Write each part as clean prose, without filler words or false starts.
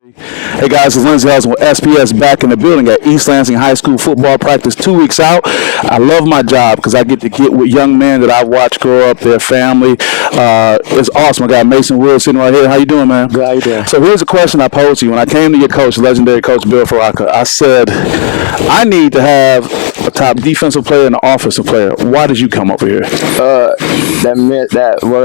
Hey guys, it's Lindsay Hudson with SPS back in the building at East Lansing High School football practice 2 weeks out. I love my job because I get to get with young men that I've watched grow up, their family. It's awesome. I got Mason Wood sitting right here. How you doing, man? Good, how you doing? So here's a question I posed to you. When I came to your coach, legendary coach Bill Faraka, I said, I need to have a top defensive player and an offensive player. Why did you come over here? I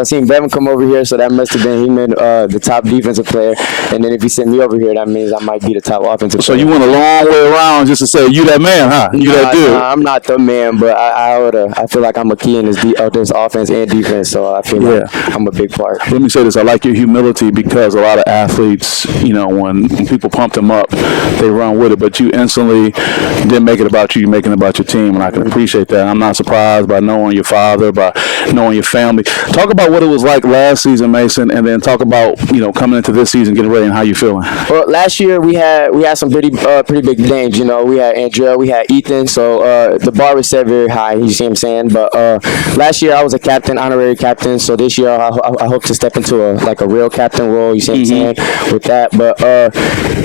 seen Bevan come over here, so that must have been he meant the top defensive player. And then if he sent me over here, that means I might be the top offensive player. So you went a long way around just to say you that man, huh? You that dude. Nah, I'm not the man, but I feel like I'm a key in this offense and defense, so I feel like I'm a big part. Let me say this. I like your humility because a lot of athletes, when people pump them up, they run with it. But you instantly didn't make it about you. You making it about your team, and I can appreciate that. I'm not surprised by knowing your father, by knowing your family. Talk about what it was like last season, Mason, and then talk about coming into this season, getting ready, and how you feeling. Well, last year we had some pretty big names. We had Andrea, we had Ethan, so the bar was set very high. You see what I'm saying? But last year I was a captain, honorary captain. So this year I hope to step into a real captain role. You see what I'm saying? With that, but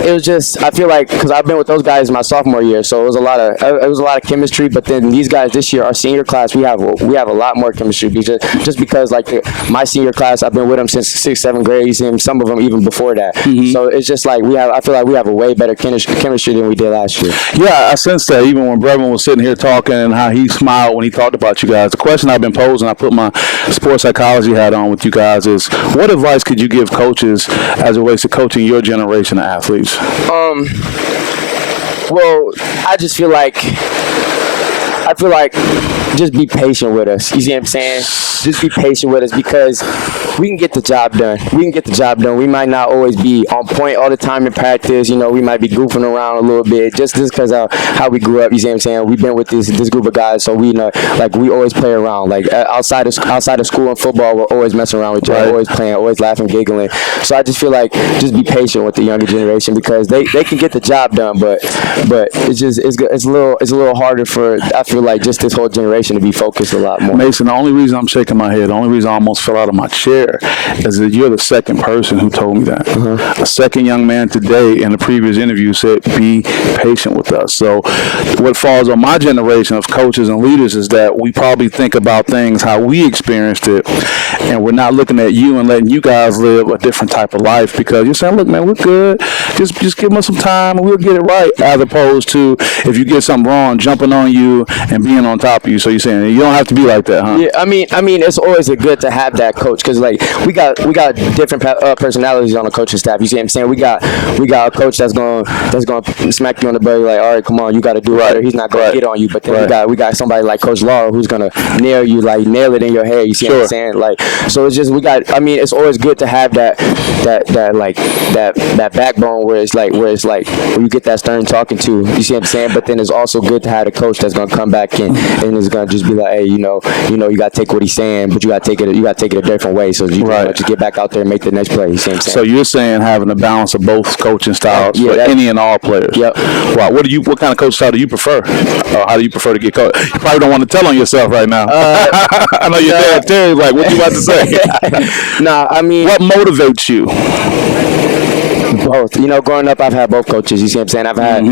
it was just I feel like because I've been with those guys my sophomore year, so it was a lot of chemistry. But then these guys this year, our senior class, we have a lot more chemistry just because my senior class, I've been with them since 6th, 7th grade, and some of them even before that. So it's just like I feel like we have a way better chemistry than we did last year. Yeah, I sense that even when Brevin was sitting here talking and how he smiled when he talked about you guys. The question I've been posing, I put my sports psychology hat on with you guys, is what advice could you give coaches as it relates to coaching your generation of athletes? Well, I feel like just be patient with us. You see what I'm saying? Just be patient with us because we can get the job done. We might not always be on point all the time in practice. We might be goofing around a little bit just because of how we grew up. You see what I'm saying? We've been with this group of guys, so we know we always play around. Outside of school and football, we're always messing around with each other, always playing, always laughing, giggling. So I just feel like just be patient with the younger generation because they can get the job done, but it's a little harder for I feel like just this whole generation to be focused a lot more. Mason, the only reason I'm shaking my head, the only reason I almost fell out of my chair is that you're the second person who told me that. A second young man today in the previous interview said, be patient with us. So what falls on my generation of coaches and leaders is that we probably think about things how we experienced it, and we're not looking at you and letting you guys live a different type of life because you're saying, look, man, we're good. Just give us some time and we'll get it right, as opposed to if you get something wrong, jumping on you and being on top of you. So you're saying you don't have to be like that, huh? Yeah, I mean, it's always good to have that coach because we got different personalities on the coaching staff. You see what I'm saying? We got a coach that's going smack you on the belly like, all right, come on, you got to do it. He's not going to get on you. But then we got somebody like Coach Laura who's going to nail you, nail it in your head. You see what I'm saying? So it's just it's always good to have that backbone where you get that stern talking to. You see what I'm saying? But then it's also good to have a coach that's going to come back in and is going to just be like, hey, you got to take what he's saying, but you got to take it a different way. So you just get back out there and make the next play. You see what I'm saying? So you're saying having a balance of both coaching styles for any and all players. Yep. Wow. What kind of coach style do you prefer? How do you prefer to get coached? You probably don't want to tell on yourself right now. I know your dad Terry's like, what you about to say? What motivates you? Both. Growing up, I've had both coaches. You see what I'm saying? I've had,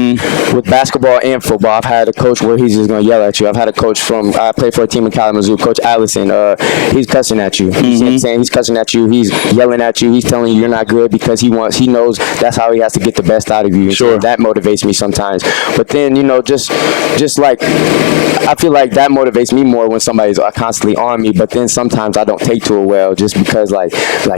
with basketball and football, I've had a coach where he's just going to yell at you. I've had a coach I played for a team in Kalamazoo, Coach Allison. He's cussing at you. You see what I'm saying? He's cussing at you. He's yelling at you. He's telling you you're not good because he knows that's how he has to get the best out of you. Sure. So that motivates me sometimes. But then, just I feel like that motivates me more when somebody's constantly on me. But then sometimes I don't take to it well just because,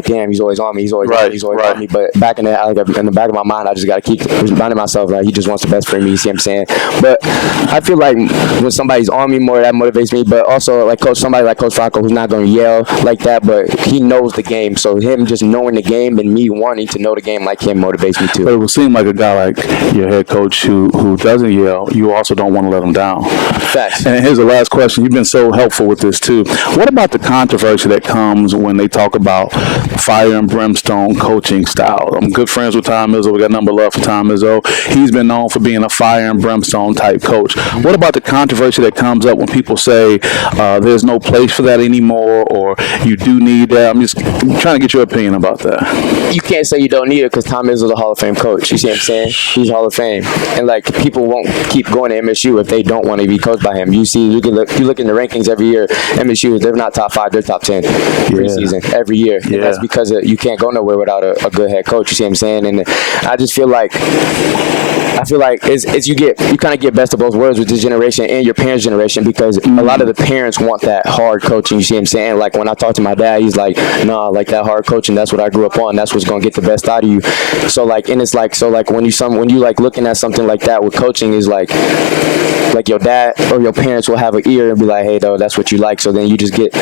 damn, he's always on me. He's always on me. But back in the back of my mind, I just got to keep reminding myself he just wants the best for me. You see what I'm saying? But I feel like when somebody's on me more, that motivates me. But also somebody like Coach Franco, who's not going to yell like that, but he knows the game. So him just knowing the game and me wanting to know the game like him motivates me too. But it would seem like a guy like your head coach who doesn't yell, you also don't want to let him down. Facts. And here's the last question. You've been so helpful with this too. What about the controversy that comes when they talk about fire and brimstone coaching style? I'm good friends friends with Tom Izzo. We got number love for Tom Izzo. He's been known for being a fire and brimstone type coach. What about the controversy that comes up when people say there's no place for that anymore, or you do need that? I'm just trying to get your opinion about that. You can't say you don't need it because Tom Izzo's a Hall of Fame coach. You see what I'm saying? He's Hall of Fame, and like people won't keep going to MSU if they don't want to be coached by him. You see, you look in the rankings every year. MSU, they're not top 5, they're top 10 preseason every year. And that's because you can't go nowhere without a good head coach. You see what I'm saying? And I just feel like it's you kind of get best of both worlds with this generation and your parents' generation, because a lot of the parents want that hard coaching. You see what I'm saying? Like when I talk to my dad, he's like, nah, like that hard coaching, that's what I grew up on. That's what's gonna get the best out of you. So like, and it's like, so like when you like looking at something like that with coaching is like your dad or your parents will have an ear and be like, hey, though, that's what you like. So then you get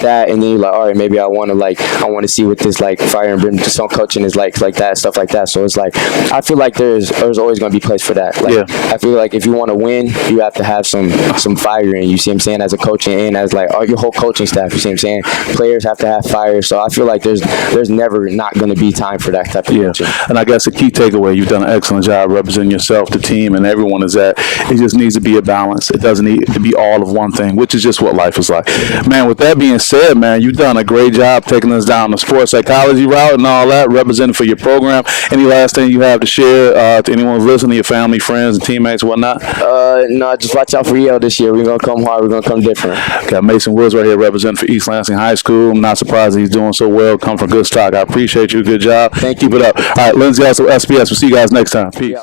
that, and then you're like, all right, maybe I want to see what this like fire and brimstone coaching is like that, stuff like that. So it's like, I feel like there's always going to be place for that. Like, I feel like if you want to win, you have to have some fire in you. See what I'm saying? As a coach and as like your whole coaching staff. You see what I'm saying? Players have to have fire. So I feel like there's never not going to be time for that type of coaching. And I guess the key takeaway, you've done an excellent job representing yourself, the team, and everyone, is that it just needs to be a balance. It doesn't need to be all of one thing, which is just what life is like. Man, with that being said, man, you've done a great job taking us down the sports psychology route and all that, representing for your program. Any last thing you have to share to anyone who's listening, your family, friends, and teammates, whatnot? No, just watch out for Yale this year. We're going to come hard. We're going to come different. Got Mason Woods right here representing for East Lansing High School. I'm not surprised he's doing so well. Come from good stock. I appreciate you. Good job. Thank you. Keep it up. All right, Lindsay, also SPS. We'll see you guys next time. Peace.